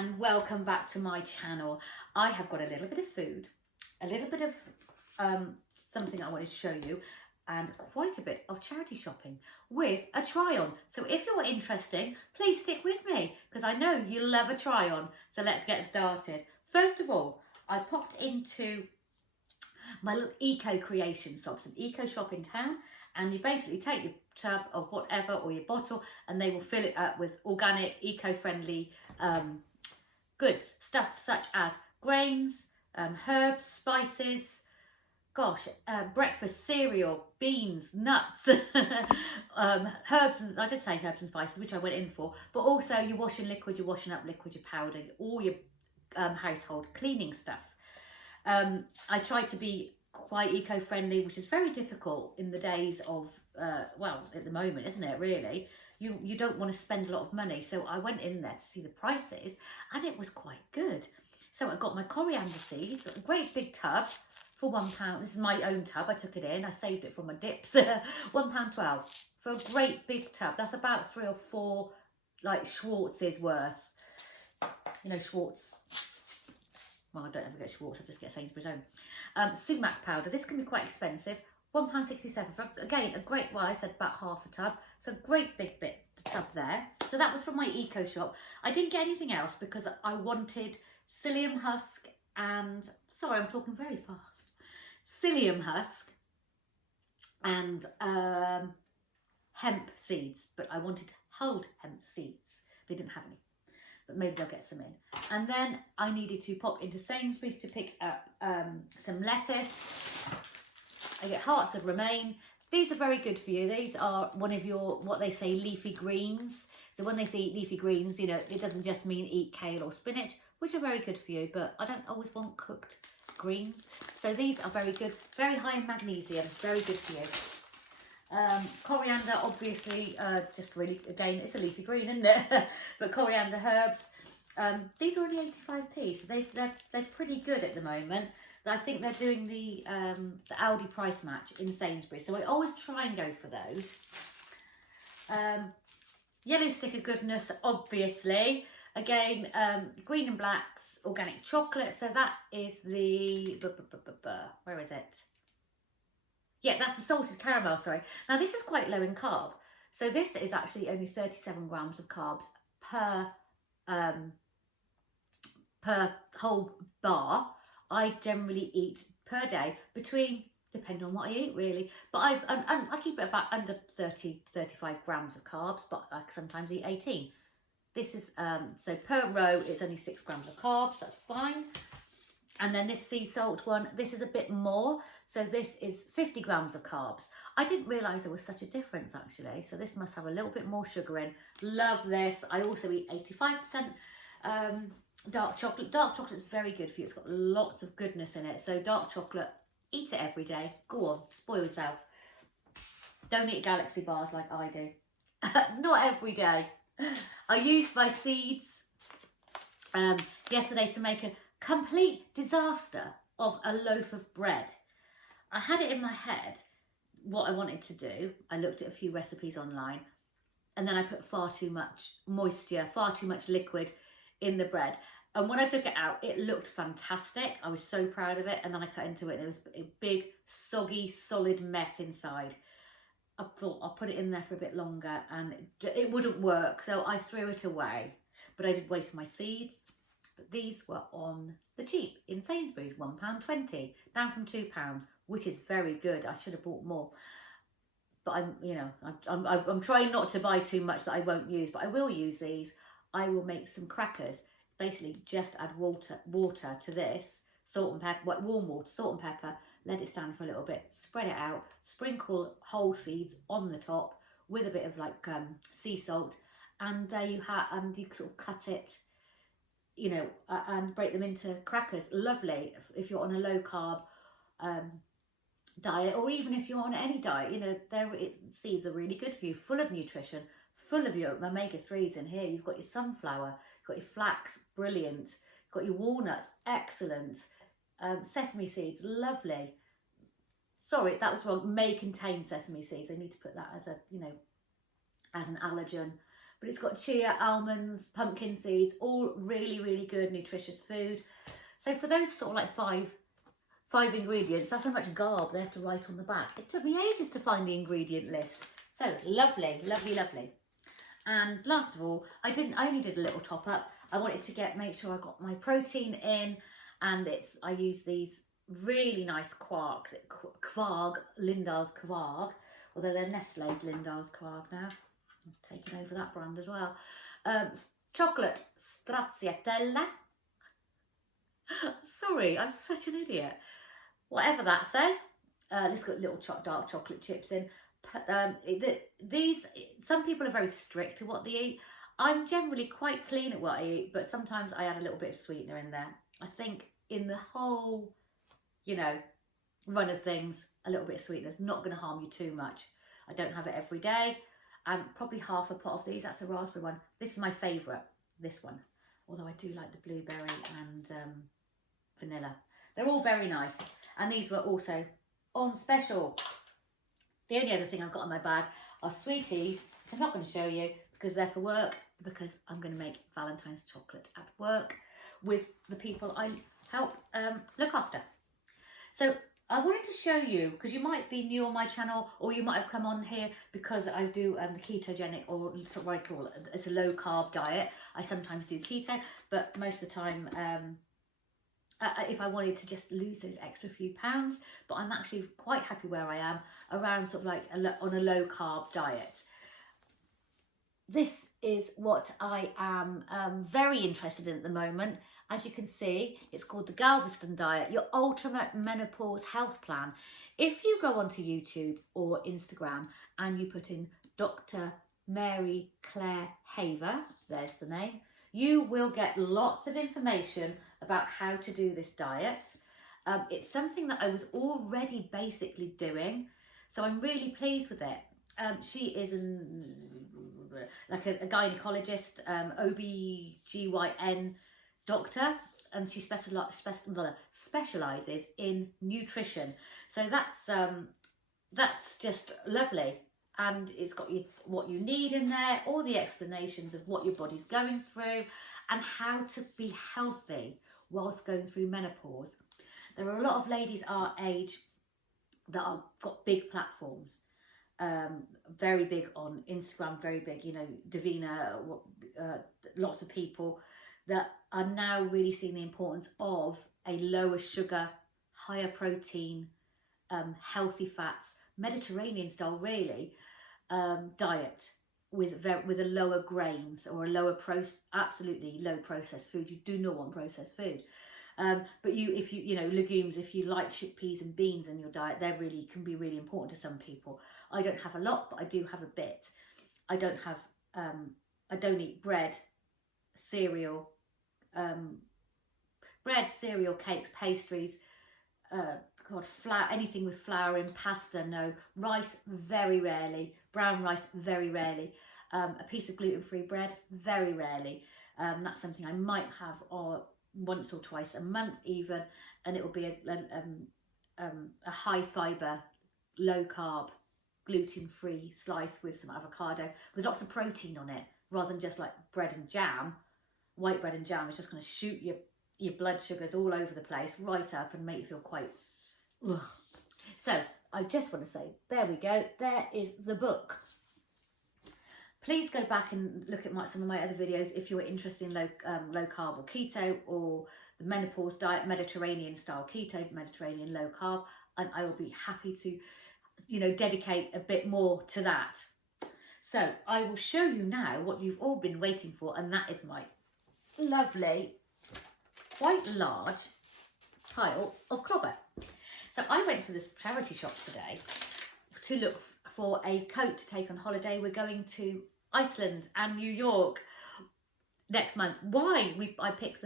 and welcome back to my channel. I have got a little bit of food, a little bit of something I wanted to show you, and quite a bit of charity shopping with a try on. So if you're interested, please stick with me because I know you'll love a try on. So let's get started. First of all, I popped into my little eco creation shops, an eco shop in town, and you basically take your tub of whatever or your bottle and they will fill it up with organic, eco-friendly goods, stuff such as grains, herbs, spices, breakfast cereal, beans, nuts, herbs, and I did say herbs and spices, which I went in for, but also your washing liquid, your washing up liquid, your powder, all your household cleaning stuff. I tried to be quite eco-friendly, which is very difficult in the days of, well, at the moment, isn't it, really? You don't want to spend a lot of money. So I went in there to see the prices and it was quite good. So I got my coriander seeds, a great big tub for £1. This is my own tub. I took it in. I saved it from my dips. £1.12 for a great big tub. That's about 3 or 4 like Schwartz's worth. You know, Schwartz. Well, I don't ever get Schwartz. I just get Sainsbury's own. Sumac powder. This can be quite expensive. £1.67 for, again, a great, well, I said about half a tub. So great big bit tub there. So that was from my eco shop. I didn't get anything else because I wanted psyllium husk and, sorry, I'm talking very fast. Psyllium husk and hemp seeds, but I wanted whole hemp seeds. They didn't have any, but maybe they'll get some in. And then I needed to pop into Sainsbury's to pick up some lettuce. I get hearts of romaine. These are very good for you. These are one of your, what they say, leafy greens. So when they say eat leafy greens, you know, it doesn't just mean eat kale or spinach, which are very good for you, but I don't always want cooked greens. So these are very good, very high in magnesium, very good for you. Coriander, obviously, just really, again, it's a leafy green, isn't it? But coriander herbs, these are only 85p, so they're pretty good at the moment. I think they're doing the Aldi price match in Sainsbury's, so I always try and go for those. Yellow stick of goodness, obviously. Again, green and blacks, organic chocolate. So that is the, where is it? Yeah, that's the salted caramel, sorry. Now this is quite low in carb. So this is actually only 37 grams of carbs per whole bar. I generally eat per day between, depending on what I eat really, but I keep it about under 35 grams of carbs, but I sometimes eat 18. This is, so per row it's only 6 grams of carbs, that's fine. And then this sea salt one, this is a bit more. So this is 50 grams of carbs. I didn't realise there was such a difference actually. So this must have a little bit more sugar in. Love this. I also eat 85% dark chocolate. Dark chocolate is very good for you. It's got lots of goodness in it. So dark chocolate, eat it every day. Go on, spoil yourself. Don't eat galaxy bars like I do. Not every day. I used my seeds yesterday to make a complete disaster of a loaf of bread. I had it in my head what I wanted to do. I looked at a few recipes online and then I put far too much moisture, far too much liquid in the bread. And when I took it out, it looked fantastic. I was so proud of it. And then I cut into it and it was a big, soggy, solid mess inside. I thought I'll put it in there for a bit longer and it wouldn't work. So I threw it away, but I did waste my seeds. But these were on the cheap in Sainsbury's, £1.20, down from £2, which is very good. I should have bought more. But I'm trying not to buy too much that I won't use, but I will use these. I will make some crackers. Basically just add water to this, salt and pepper, warm water, salt and pepper, let it stand for a little bit, spread it out, sprinkle whole seeds on the top with a bit of like sea salt, and there you have, and you sort of cut it, you know, and break them into crackers. Lovely if you're on a low carb diet, or even if you're on any diet, you know, seeds are really good for you, full of nutrition, full of your omega-3s in here. You've got your sunflower, you've got your flax, brilliant. You've got your walnuts, excellent. Sesame seeds, lovely. Sorry, that was wrong. May contain sesame seeds. I need to put that as a, you know, as an allergen. but it's got chia, almonds, pumpkin seeds, all really, really good, nutritious food. So for those sort of like five ingredients, that's how much carb they have to write on the back. It took me ages to find the ingredient list. So lovely, lovely, lovely. And last of all, I only did a little top up. I wanted to make sure I got my protein in, and I use these really nice kvarg, Lindahl's kvarg, although they're Nestlé's Lindahl's kvarg now. I'm taking over that brand as well. Chocolate stracciatella. Sorry, I'm such an idiot. Whatever that says. It's got little dark chocolate chips in. Some people are very strict to what they eat. I'm generally quite clean at what I eat, but sometimes I add a little bit of sweetener in there. I think in the whole, run of things, a little bit of sweetener is not going to harm you too much. I don't have it every day, and probably half a pot of these. That's a raspberry one. This is my favourite, this one. Although I do like the blueberry and vanilla. They're all very nice, and these were also on special. The only other thing I've got in my bag are sweeties, which I'm not going to show you because they're for work, because I'm going to make Valentine's chocolate at work with the people I help look after. So I wanted to show you, because you might be new on my channel, or you might have come on here because I do the ketogenic, or what I call it, it's a low carb diet. I sometimes do keto, but most of the time if I wanted to just lose those extra few pounds, but I'm actually quite happy where I am, around sort of like on a low carb diet. This is what I am very interested in at the moment. As you can see, it's called the Galveston Diet, your ultimate menopause health plan. If you go onto YouTube or Instagram and you put in Dr. Mary Claire Haver, there's the name, you will get lots of information about how to do this diet. It's something that I was already basically doing, so I'm really pleased with it. She is like a gynecologist, OB/GYN doctor, and she specialises in nutrition. So that's just lovely, and it's got what you need in there, all the explanations of what your body's going through and how to be healthy whilst going through menopause. There are a lot of ladies our age that have got big platforms, very big on Instagram, very big, Davina, lots of people that are now really seeing the importance of a lower sugar, higher protein, healthy fats, Mediterranean style really, diet with a lower grains, or a lower absolutely low processed food. You do not want processed food. But if you legumes, if you like chickpeas and beans in your diet, they can be really important to some people. I don't have a lot, but I do have a bit. I don't eat bread, cereal, cakes, pastries, flour, anything with flour in, pasta, no. Rice, very rarely. Brown rice, very rarely. A piece of gluten-free bread, very rarely. That's something I might have once or twice a month even, and it will be a high fibre, low carb, gluten-free slice with some avocado with lots of protein on it, rather than just like bread and jam. White bread and jam is just going to shoot your blood sugars all over the place, right up, and make you feel quite ugh. So I just want to say, there we go, there is the book. Please go back and look at some of my other videos if you're interested in low carb or keto, or the menopause diet, Mediterranean style keto, Mediterranean low carb, and I will be happy to dedicate a bit more to that. So I will show you now what you've all been waiting for, and that is my lovely, quite large pile of clobber. So I went to this charity shop today to look for a coat to take on holiday. We're going to Iceland and New York next month. Why I picked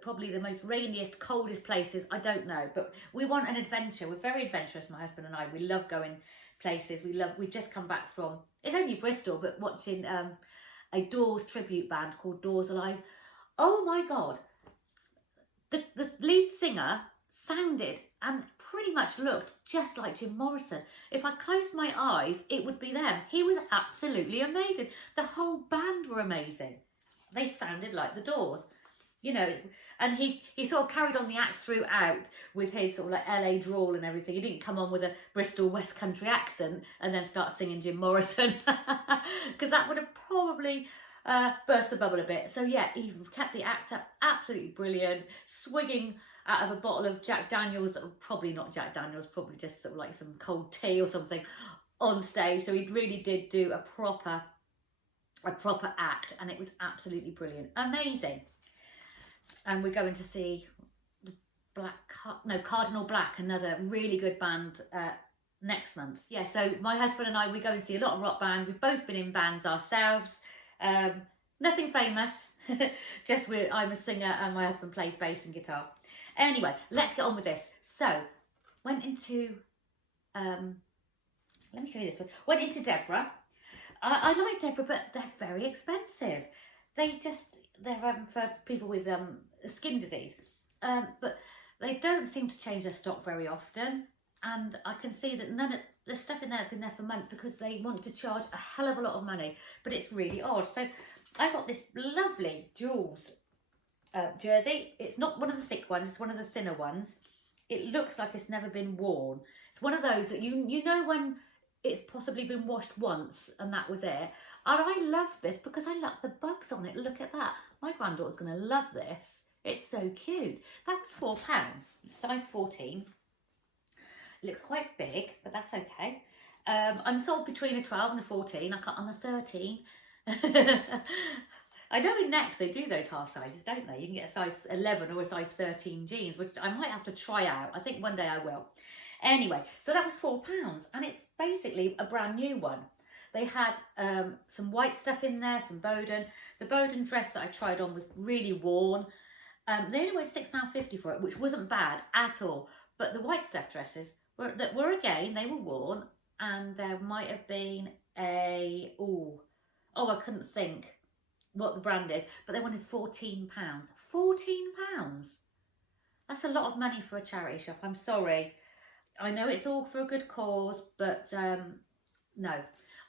probably the most rainiest, coldest places, I don't know, but we want an adventure. We're very adventurous, my husband and I. We love going places. We've just come back from, it's only Bristol, but watching a Doors tribute band called Doors Alive. Oh my God, the lead singer sounded and pretty much looked just like Jim Morrison. If I closed my eyes, it would be them. He was absolutely amazing. The whole band were amazing. They sounded like the Doors, you know, and he sort of carried on the act throughout with his sort of like LA drawl and everything. He didn't come on with a Bristol West Country accent and then start singing Jim Morrison, because that would have probably burst the bubble a bit. So yeah, he kept the act up, absolutely brilliant, swigging out of a bottle of Jack Daniels, probably not Jack Daniels, probably just sort of like some cold tea or something on stage. So he really did do a proper act, and it was absolutely brilliant, amazing. And we're going to see Cardinal Black, another really good band, next month. Yeah, so my husband and I, we go and see a lot of rock bands. We've both been in bands ourselves. Nothing famous, just I'm a singer and my husband plays bass and guitar. Anyway, let's get on with this. So, went into, let me show you this one. Went into Deborah. I like Deborah, but they're very expensive. They're for people with skin disease, but they don't seem to change their stock very often. And I can see that none of the stuff in there has been there for months because they want to charge a hell of a lot of money, but it's really odd. So I got this lovely Joules jersey. It's not one of the thick ones, it's one of the thinner ones. It looks like it's never been worn. It's one of those that you know when it's possibly been washed once and that was it. And I love this because I love the bugs on it. Look at that. My granddaughter's going to love this. It's so cute. That was £4, size 14. It looks quite big, but that's okay. I'm sort of between a 12 and a 14. I'm a 13. I know in Next they do those half sizes, don't they? You can get a size 11 or a size 13 jeans, which I might have to try out. I think one day I will. Anyway, so that was £4, and it's basically a brand new one. They had some white stuff in there, some Bowden. The Bowden dress that I tried on was really worn. They only went £6.50 for it, which wasn't bad at all. But the white stuff dresses were again, they were worn, and there might have been I couldn't think what the brand is, but they wanted £14. £14? That's a lot of money for a charity shop. I'm sorry. I know it's all for a good cause, but no.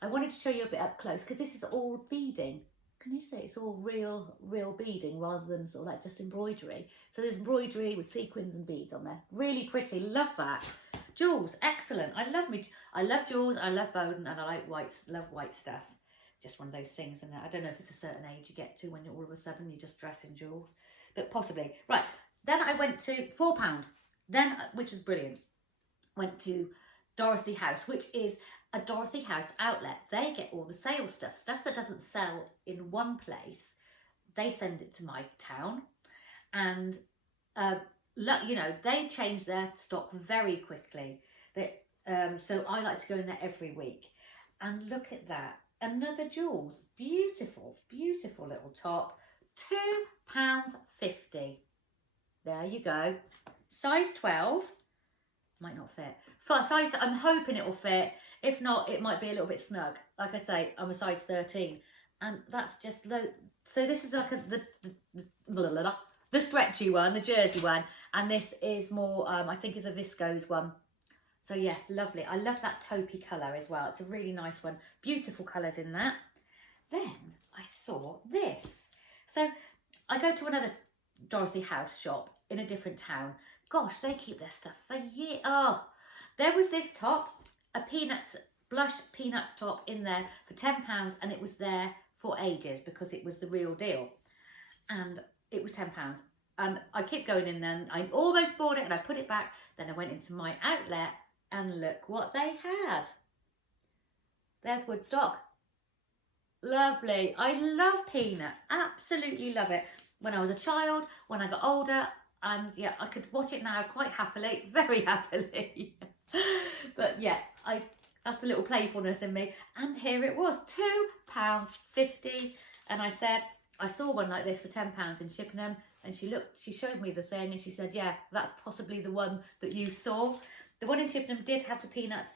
I wanted to show you a bit up close because this is all beading. Can you see? It's all real beading rather than sort of like just embroidery. So there's embroidery with sequins and beads on there. Really pretty. Love that. Joules, excellent. I love Joules, I love Bowden, and I like love white stuff. Just one of those things, and I don't know if it's a certain age you get to when you're all of a sudden you just dress in Joules, but possibly. Right, then I went to £4, which was brilliant. Went to Dorothy House, which is a Dorothy House outlet. They get all the sale stuff that doesn't sell in one place. They send it to my town, and you know, they change their stock very quickly. So I like to go in there every week. And look at that, another Joules, beautiful little top, £2.50. There you go, size 12. Might not fit. For size, I'm hoping it will fit. If not, it might be a little bit snug. Like I say, I'm a size 13, and that's just low. So this is like the stretchy one, the jersey one, and this is more. I think is a viscose one. So yeah, lovely. I love that taupey colour as well. It's a really nice one. Beautiful colours in that. Then I saw this. So I go to another Dorothy House shop in a different town. Gosh, they keep their stuff for years. Oh, there was this top, a blush peanuts top in there for £10, and it was there for ages because it was the real deal. And it was £10. And I kept going in there. I almost bought it and I put it back. Then I went into my outlet and look what they had. There's Woodstock. Lovely. I love peanuts. Absolutely love it. When I was a child, when I got older, and yeah, I could watch it now quite happily, very happily. But yeah, that's the little playfulness in me. And here it was, £2.50. And I said, I saw one like this for £10 in Chippenham, and she showed me the thing, and she said, yeah, that's possibly the one that you saw. The one in Chippenham did have the peanuts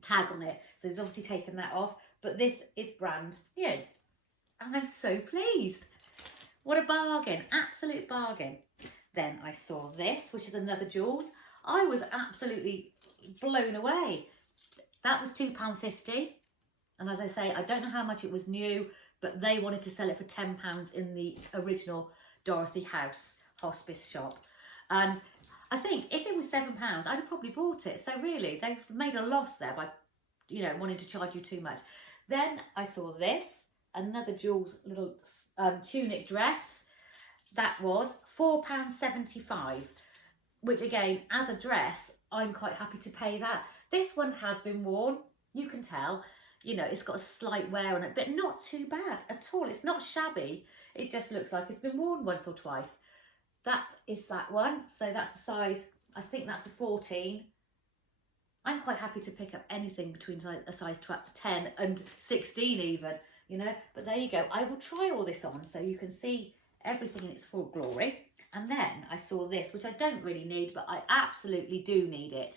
tag on it, so he's obviously taken that off, but this is brand new. And I'm so pleased. What a bargain, absolute bargain. Then I saw this, which is another Joules. I was absolutely blown away. That was £2.50. And as I say, I don't know how much it was new, but they wanted to sell it for £10 in the original Dorothy House hospice shop. And I think if it was £7, I'd have probably bought it. So really, they've made a loss there by, you know, wanting to charge you too much. Then I saw this, another Joules little tunic dress. That was £4.75, which again, as a dress, I'm quite happy to pay that. This one has been worn, you can tell. You know, it's got a slight wear on it, but not too bad at all. It's not shabby. It just looks like it's been worn once or twice. That is that one. So that's a size, I think that's a 14. I'm quite happy to pick up anything between a size 10 and 16 even, you know. But there you go. I will try all this on so you can see everything in its full glory. And then I saw this, which I don't really need, but I absolutely do need it.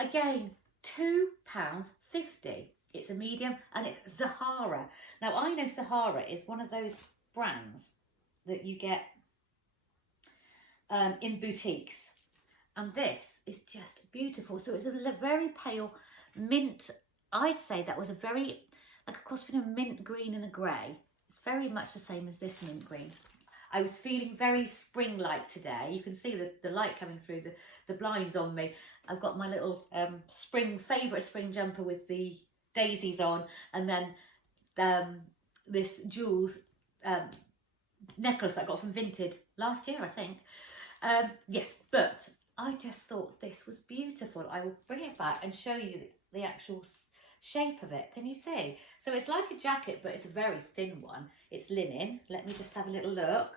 Again, £2.50. It's a medium and it's Sahara. Now I know Sahara is one of those brands that you get in boutiques, and this is just beautiful. So it's a very pale mint. I'd say that was a very, like a cross between a mint green and a grey. It's very much the same as this mint green. I was feeling very spring-like today. You can see the light coming through the blinds on me. I've got my little favourite spring jumper with the daisies on, and then this Joules necklace I got from Vinted last year, I think. Yes, but I just thought this was beautiful. I will bring it back and show you the actual shape of it. Can you see? So it's like a jacket, but it's a very thin one. It's linen. Let me just have a little look.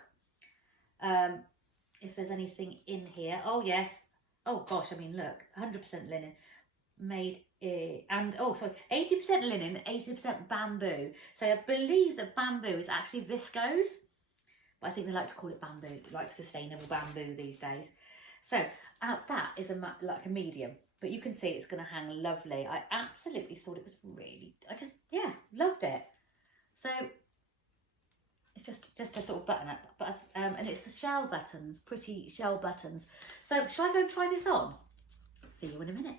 If there's anything in here. Oh yes. Oh gosh, I mean look, 100% linen. Made and oh sorry, 80% linen, 80% bamboo. So I believe that bamboo is actually viscose, but I think they like to call it bamboo, like sustainable bamboo these days. So that is like a medium, but you can see it's going to hang lovely. I absolutely thought it was really, yeah, loved it. So it's just a sort of button up, but and it's the shell buttons, pretty shell buttons. So shall I go and try this on? See you in a minute.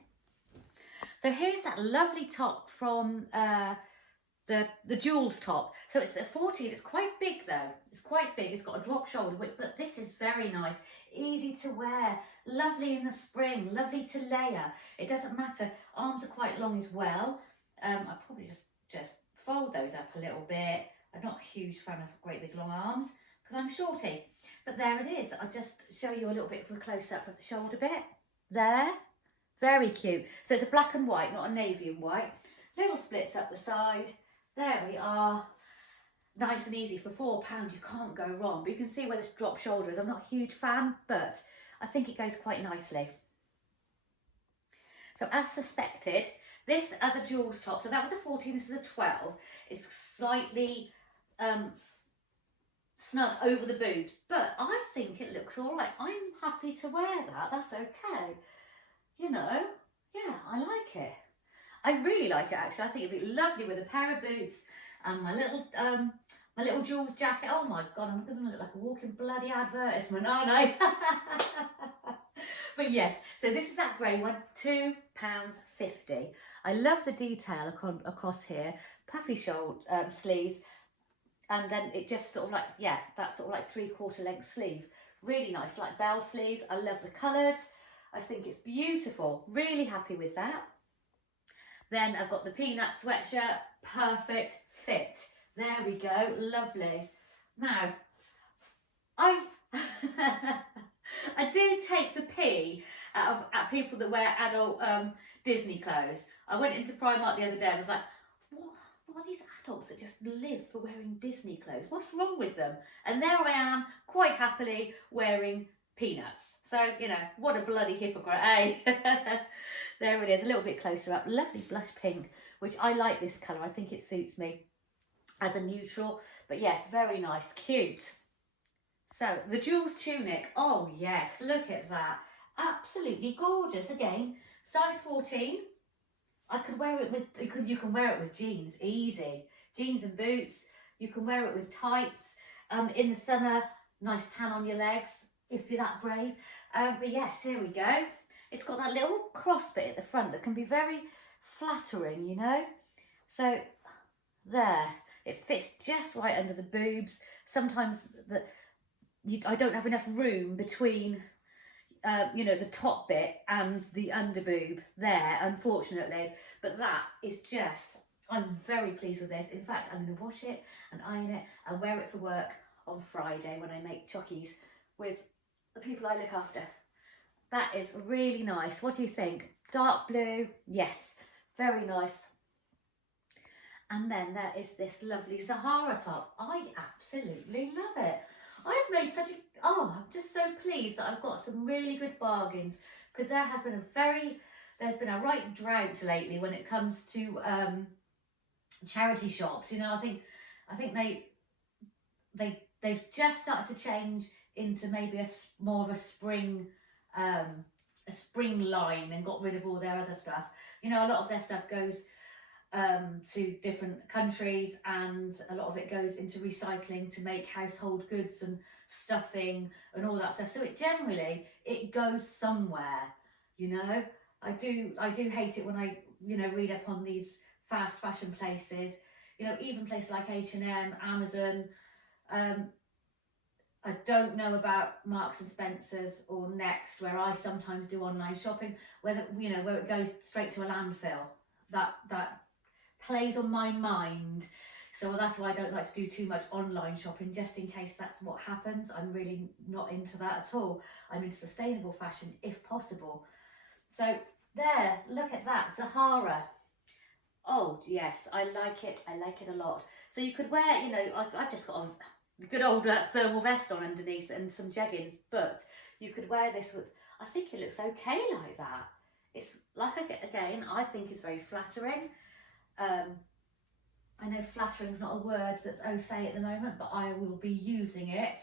So here's that lovely top from the Joules top. So it's a 14. It's quite big though. It's quite big. It's got a drop shoulder, but this is very nice, easy to wear, lovely in the spring, lovely to layer. It doesn't matter. Arms are quite long as well. I'll probably just fold those up a little bit. I'm not a huge fan of great big long arms because I'm shorty. But there it is. I'll just show you a little bit of a close-up of the shoulder bit. There. Very cute. So it's a black and white, not a navy and white. Little splits up the side. There we are. Nice and easy for £4. You can't go wrong. But you can see where this drop shoulder is. I'm not a huge fan, but I think it goes quite nicely. So as suspected, this as a Joules top. So that was a 14. This is a 12. It's slightly snug over the boobs, but I think it looks all right. I'm happy to wear that. That's okay. You know, yeah, I like it. I really like it actually. I think it'd be lovely with a pair of boots and my little Joules jacket. Oh my God, I'm going to look like a walking bloody advertisement, aren't I? But yes, so this is that grey one, £2.50. I love the detail across here, puffy shoulder sleeves, and then it just sort of like, yeah, that sort of like 3/4 length sleeve. Really nice, like bell sleeves. I love the colours. I think it's beautiful. Really happy with that. Then I've got the peanut sweatshirt, perfect fit. There we go, lovely. Now, I do take the pee at people that wear adult Disney clothes. I went into Primark the other day and was like, what are these adults that just live for wearing Disney clothes? What's wrong with them? And there I am, quite happily wearing peanuts. So, you know, what a bloody hypocrite, eh? There it is, a little bit closer up. Lovely blush pink, which I like this colour. I think it suits me as a neutral. But yeah, very nice, cute. So, the Joules tunic. Oh, yes, look at that. Absolutely gorgeous. Again, size 14. I could wear it with, you can wear it with jeans, easy. Jeans and boots. You can wear it with tights. In the summer, nice tan on your legs. if you're that brave. But yes, here we go. It's got that little cross bit at the front that can be very flattering, you know. So there, it fits just right under the boobs. Sometimes I don't have enough room between you know, the top bit and the under boob there, unfortunately. But that is just, I'm very pleased with this. In fact, I'm going to wash it and iron it and wear it for work on Friday when I make chockies with the people I look after. That is really nice. What do you think? Dark blue, yes, very nice. And then there is this lovely Sahara top. I absolutely love it. I've made such a, I'm just so pleased that I've got some really good bargains, because there's been a right drought lately when it comes to charity shops. You know, I think they've just started to change into maybe more of a spring line, and got rid of all their other stuff. You know, a lot of their stuff goes to different countries, and a lot of it goes into recycling to make household goods and stuffing and all that stuff. So it goes somewhere, you know. I do hate it when I, you know, read up on these fast fashion places, you know, even places like H&M, Amazon. I don't know about Marks and Spencer's or Next, where I sometimes do online shopping, where it goes straight to a landfill. That plays on my mind. So that's why I don't like to do too much online shopping, just in case that's what happens. I'm really not into that at all. I'm into sustainable fashion if possible. So there, look at that, Sahara. Oh yes, I like it a lot. So you could wear, you know, I've just got a good old thermal vest on underneath and some jeggings, but you could wear this with, I think it looks okay like that. It's like, again, I think it's very flattering. I know flattering's not a word that's au fait at the moment, but I will be using it.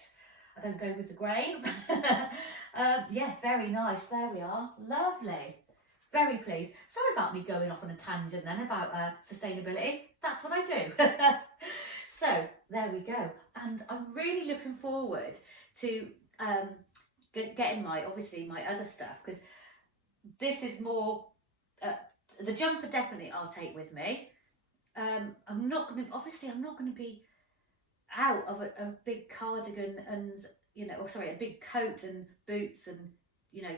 I don't go with the grain. Yeah, very nice. There we are. Lovely. Very pleased. Sorry about me going off on a tangent then about sustainability. That's what I do. So there we go. And I'm really looking forward to getting my other stuff, because this is more, the jumper definitely I'll take with me. I'm not going to be out of a big cardigan and, you know, a big coat and boots and, you know,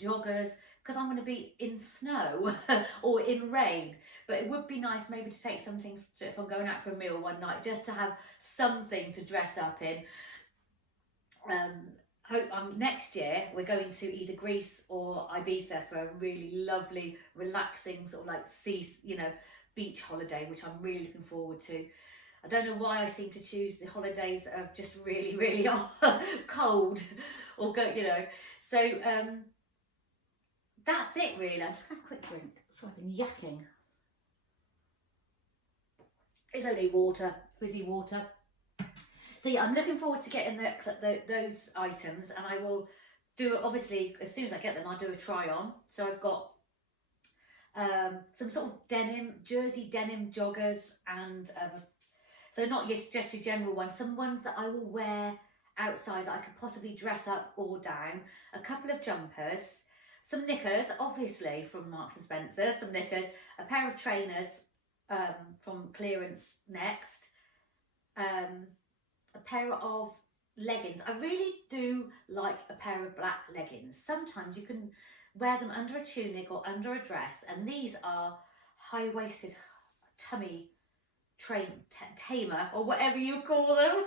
joggers, because I'm going to be in snow or in rain. But it would be nice maybe to take something, if I'm going out for a meal one night, just to have something to dress up in. Next year we're going to either Greece or Ibiza for a really lovely, relaxing sort of like beach holiday, which I'm really looking forward to. I don't know why I seem to choose the holidays that are just really, really cold, or go, you know. So that's it really. I'm just gonna have a quick drink. So I've been yakking. It's only water, fizzy water. So yeah, I'm looking forward to getting those items, and I will do, obviously, as soon as I get them, I'll do a try on. So I've got some sort of jersey denim joggers, and so not just your general ones, some ones that I will wear outside that I could possibly dress up or down, a couple of jumpers, some knickers, obviously from Marks and Spencer, some knickers, a pair of trainers from clearance Next, a pair of leggings. I really do like a pair of black leggings. Sometimes you can wear them under a tunic or under a dress, and these are high-waisted tummy tamer, or whatever you call them.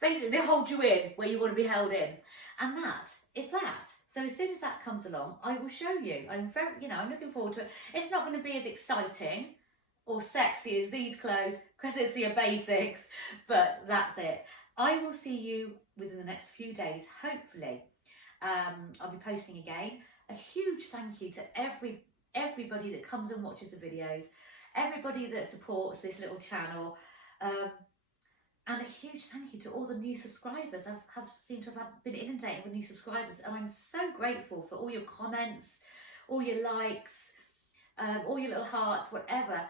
Basically, they hold you in where you want to be held in, and that is that. So as soon as that comes along, I will show you. I'm looking forward to it. It's not going to be as exciting or sexy as these clothes, because it's your basics, but that's it. I will see you within the next few days, hopefully. I'll be posting again. A huge thank you to everybody that comes and watches the videos, everybody that supports this little channel, and a huge thank you to all the new subscribers. I seem to have been inundated with new subscribers, and I'm so grateful for all your comments, all your likes, all your little hearts, whatever.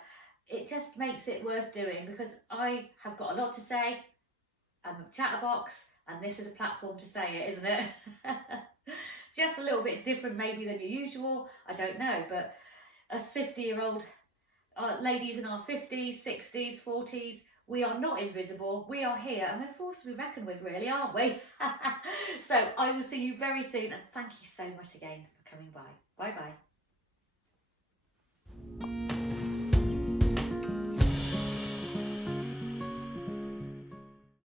It just makes it worth doing, because I have got a lot to say. I'm a chatterbox. And this is a platform to say it, isn't it? Just a little bit different maybe than your usual, I don't know, but as 50-year-old ladies in our 50s, 60s, 40s, we are not invisible, we are here, and we're forced to be reckoned with, really, aren't we? So I will see you very soon, and thank you so much again for coming by. Bye bye.